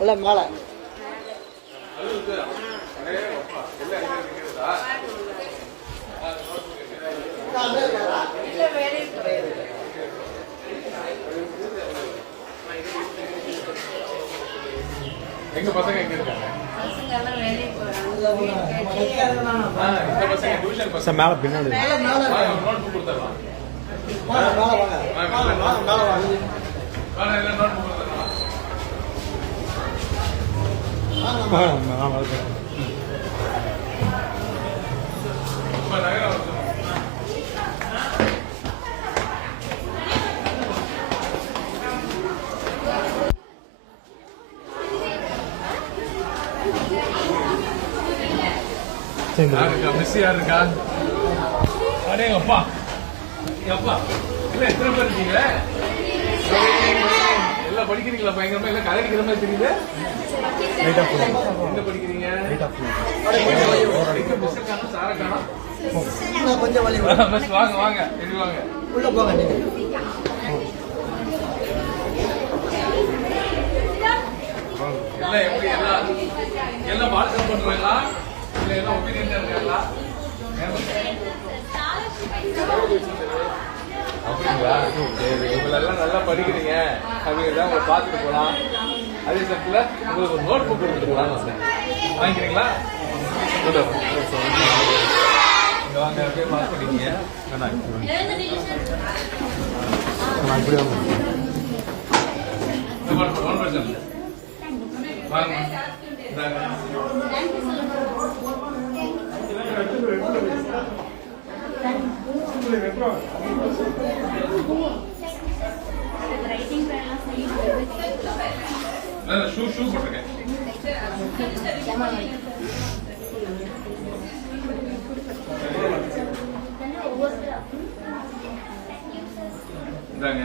இல்லை மேலே எங்க பசங்க எங்க இருக்காங்க பசங்க எல்லாம் வேலைக்கு சார் மேல இந்த பசங்க டியூஷன் பசங்க பின்னாடி மேலே மேலே நோட் வாங்க வாங்க வாங்க மேலே வாங்க வேணா இல்லை நோட் புக் கொடுத்துடலாம் இப்ப நகரம் வந்து யார் இருக்கா மிஸ் யார் இருக்கா? அடே அப்பா. அப்பா. இல்ல எத்தனை பேர் இருக்கீங்க? எல்லாம் படிக்கிறீங்களா? பயங்கரமா இல்ல கதை அடிக்கிற மாதிரி தெரியுது. என்ன படிக்கிறீங்க? சார காணும் கொஞ்சம் வழி மிஸ் வாங்க வாங்க. வாங்க. உள்ள போங்க நீங்க. எல்லாம் எப்படி? எல்லாம் எல்லாம் வாட்ஸ்அப் பண்றீங்களா அப்படிங்களா? சரி இவங்களெல்லாம் நல்லா படிக்கிறீங்க. தான் உங்களை பார்த்துட்டு போகலாம். அதே சமயத்தில் உங்களுக்கு ஒரு நோட் புக் கொடுத்துட்டு போகலாம்னு வந்தேன். வாங்கிக்கிறீங்களா? வாங்க. இங்க வாங்க அப்படியே மார்க் பண்ணிக்கங்க. இப்படி வாங்க. ஒன் பர்சன்ட் வாங்க. ஷூ போட்டிருக்கேன் இந்தாங்க.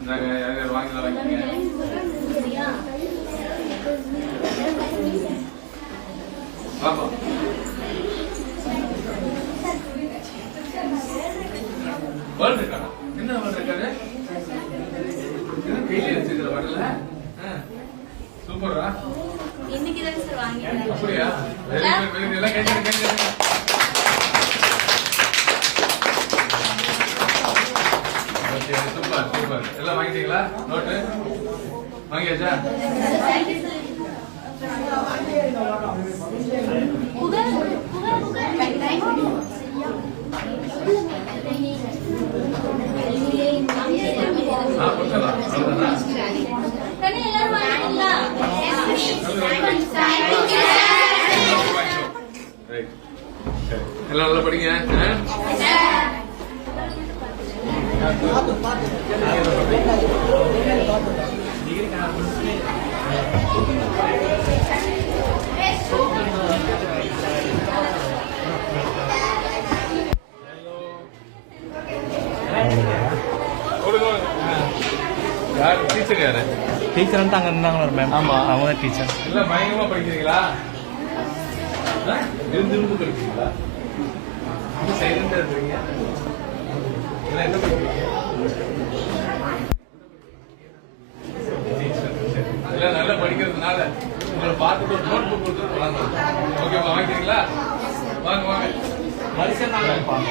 இந்தாங்க யார் யார் வாங்கிக்கங்க இருக்காடா என்ன வேர்ல்ட் இருக்காது இது கையில வச்சிருக்கிற வரல சூப்பரா இன்னைக்கு தான் சார் வாங்கிட்டேன் அப்படியா வெரி குட் வெரி எல்லாம் கேட்டு கேட்டு ஓகே சூப்பர் சூப்பர். எல்லாம் வாங்கிட்டீங்களா? நோட்டு வாங்கியாச்சா? ரைட் எல்லாம் நல்லா படிங்க வந்துட்டு அங்கே இருந்தாங்களா ஒரு மேம் ஆமா. அவங்க தான் டீச்சர் எல்லாம் பயங்கரமா படிக்கிறீங்களா? ஆ? இருந்து இருந்து படிக்கிறீங்களா சைலண்டா இருக்கீங்க? எல்லாம் என்ன நல்லா படிக்கிறதுனால உங்களை பார்த்துட்டு ஒரு நோட் புக் கொடுத்துட்டு ஓகேவா வாங்கிக்கிறீங்களா வாங்க வாங்க. மனுஷன் தான் வாங்க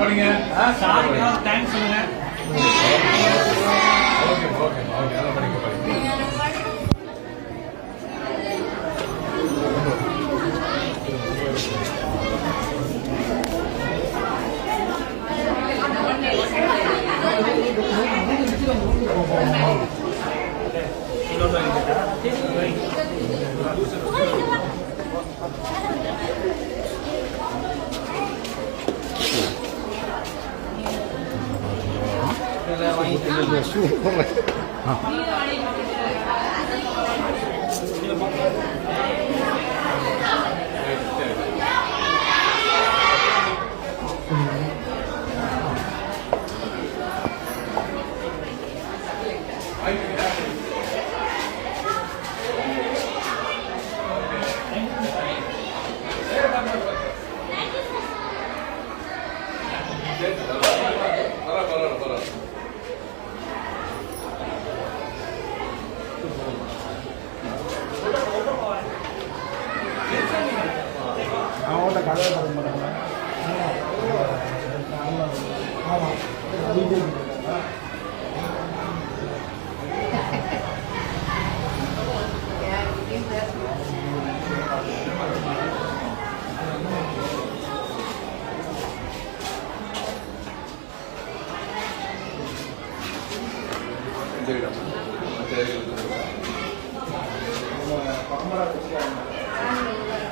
படிங்க. சாரிங்க தேங்க்ஸ் சொல்லுங்க ஓகே, ஓகே, ஓகே, நல்லா படிங்க. சரி,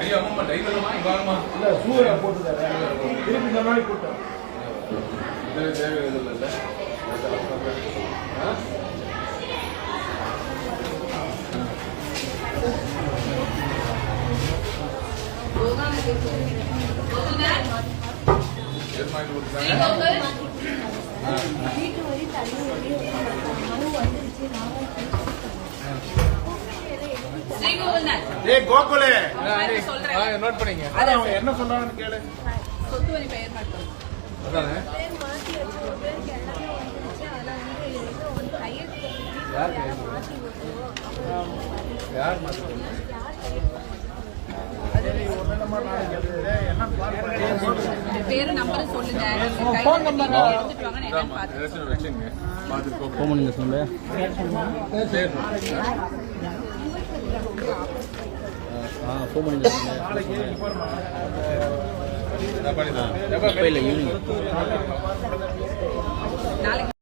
ஐயா அம்மா டைம் இல்லைம்மா இங்க திருப்பி இந்த மாதிரி தேவை இல்லை வீட்டு வரி தள்ளி மனு வந்துருச்சு நாங்கள் ஏய் கோகுலே நோட் பண்ணீங்க அவங்க என்ன சொன்னாங்கன்னு கேளு சொத்து வரி பெயர் மாற்றம் அதானே யார் பேரு நம்பர் சொல்லுங்க ஃபோன் நம்பர் எடுத்துட்டு வாங்க நான் ஏதாச்சும் வச்சுங்க பார்த்துட்டு கூப்பிடுங்க. ஃபோன் பண்ணுங்க சொல்லு சரி ஆ ஃபோன் பண்ணுங்க ஈவினிங் நாளைக்கு